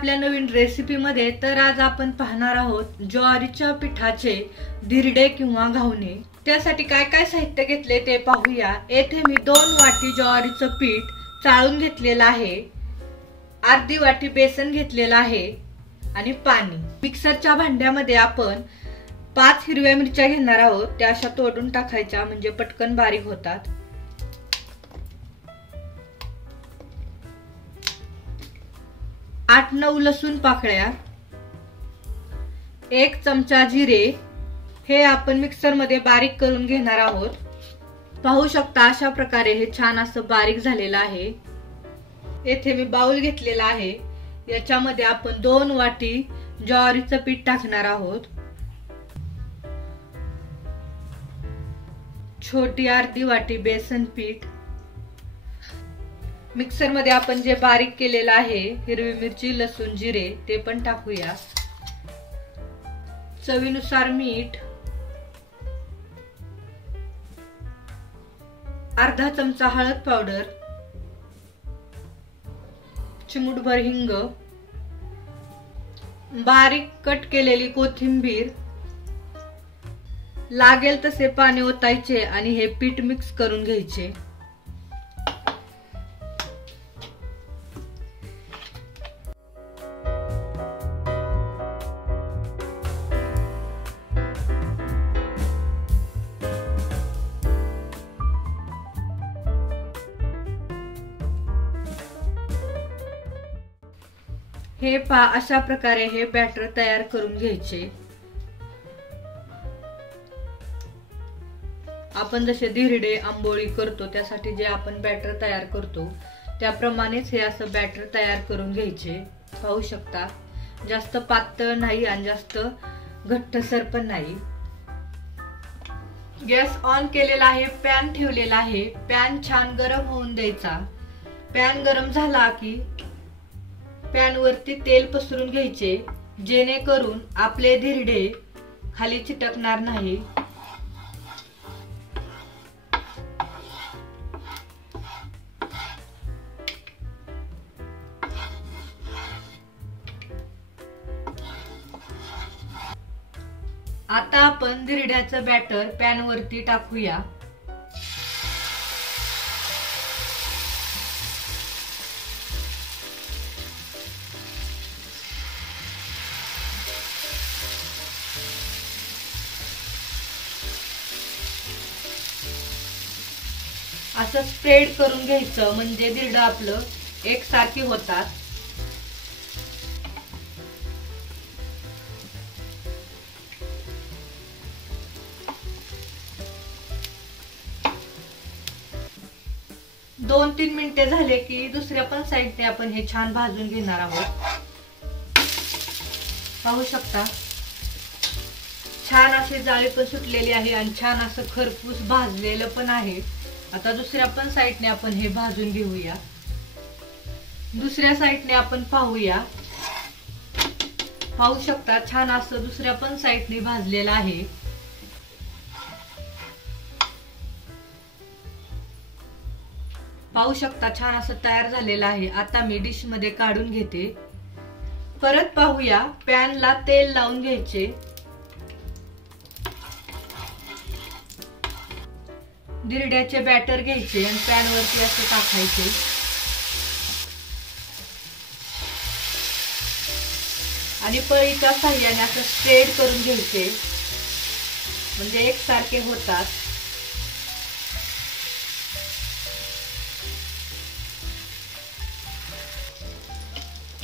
आपल्या नवीन रेसिपीमध्ये तर आज आपण पाहणार आहोत ज्वारीच्या पिठाचे धिरडे किंवा घावणे। त्यासाठी काय काय साहित्य घेतले ते पाहूया। येथे मी 2 वाटी ज्वारीचं पीठ चाळून घेतलेलं आहे, अर्धी वाटी बेसन घेतलेलं आहे आणि पाणी। मिक्सरच्या भांड्यामध्ये आपण 5 हिरव्या मिरच्या घेणार आहोत, त्या अशा तोडून टाकायच्या म्हणजे पटकन बारीक होतात। 8-9 लसूण पाकळ्या, 1 चमचा जिरे हे आपण मिक्सर मध्ये बारीक करून घेणार आहोत। पाहू शकता अशा प्रकारे हे छान असं बारीक झालेलं आहे। येथे मी बाउल घेतलेला आहे, याच्यामध्ये आपण 2 वाटी ज्वारीचं पीठ टाकणार आहोत, छोटी अर्धी वाटी बेसन पीठ, मिक्सर मध्ये आपण जे बारीक केलेलं आहे हिरवी मिरची लसूण जिरे ते पण टाकूया, चवीनुसार मीठ, अर्धा चमचा हळद पावडर, चिमूटभर हिंग, बारीक कट केलेली कोथिंबीर, लागेल तसे पाणी ओतायचे आणि हे पीठ मिक्स करून घ्यायचे। हे पहा अशा प्रकारे हे बॅटर तयार करून घ्यायचे। आपण जसे धिरडे आंबोळी करतो त्यासाठी जे आपण बॅटर तयार करतो त्याप्रमाणेच हे असं बॅटर तयार करून घ्यायचे। पाहू शकता जास्त पातळ नाही आणि जास्त घट्टसर पण नाही। गॅस ऑन केलेला आहे, पॅन ठेवलेला आहे, पॅन छान गरम होऊन द्यायचा। पॅन गरम झाला की पॅन वरती तेल पसरून घ्यायचे, जेणेकरून आपले धिरडे खाली चिटकणार नाही। आता आपण धिरड्याचं बॅटर पॅन वरती टाकूया। असं स्प्रेड करून घ्यायचं म्हणजे धिरडं आपलं एकसारखी होतात। दोन 3 मिनिटे झाले की दुसऱ्या पण साइडने आपण हे छान भाजून घेणार आहोत। पाहू शकता छान अशी जाळी पण सुटलेली आहे आणि छान असं खरपूस भाजलेलं पण आहे। आता दुसऱ्या पण साइडने आपण हे भाजून घेऊया। दुसऱ्या साइडने आपण पाहूया, पाहू शकता छान असं दुसऱ्या पण साइडने भाजलेलं आहे। पाहू शकता छान असं तयार झालेलं आहे। आता मी डिश मध्ये काढून घेते। परत पाहूया, पॅनला तेल लावून घ्यायचे, धिरड्याचे बॅटर घ्यायचे आणि पॅन वरती असं टाकायचे आणि पळीच्या साहाय्याने असं स्प्रेड करून घ्यायचे म्हणजे एकसारखे होतात।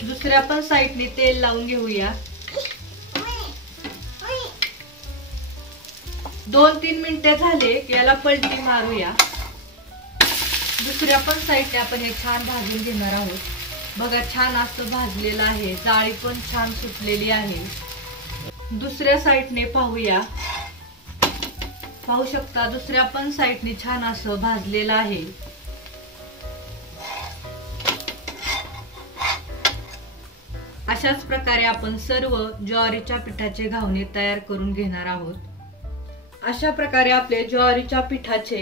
दुसऱ्या पण साइडने तेल लावून घेऊया। 2-3 मिनिटे झाले की याला पलटी मारूया। दुसऱ्या पण साइडने आपण हे छान भाजून घेणार आहोत। बघा छान असं भाजलेलं आहे, जाळी पण छान सुटलेली आहे। दुसऱ्या साइडने पाहूया, पाहू शकता दुसऱ्या पण साइडने छान असं भाजलेलं आहे। अशाच प्रकारे आपण सर्व ज्वारीच्या पिठाचे घावणे तयार करून घेणार आहोत। अशा प्रकारे आपले ज्वारीच्या पिठाचे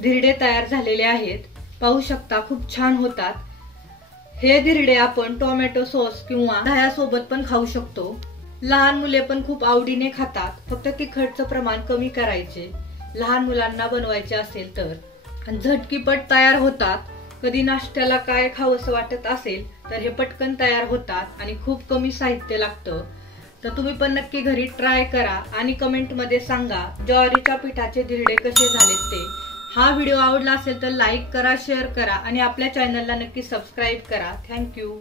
धिरडे तयार झालेले आहेत। पाहू शकता खूप छान होतात। हे धिरडे आपण टोमॅटो सॉस किंवा दह्यासोबत पण खाऊ शकतो. लहान मुले पण खूप आवडीने खातात. फक्त तिखटचं प्रमाण कमी करायचे लहान मुलांना बनवायचे असेल तर. आणि झटकीपट तयार होतात. कधी नाश्त्याला काय खावंसं वाटत असेल तर हे पटकन तयार होतात आणि खूप कमी साहित्य लागतं. तर तुम्ही पण नक्की घरी ट्राय करा आणि कमेंट मध्ये सांगा ज्वारीच्या पिठाचे धिरडे कसे झालेत ते. हा व्हिडिओ आवडला असेल तर लाईक करा, शेअर करा आणि आपल्या चॅनलला नक्की सबस्क्राईब करा. थँक्यू.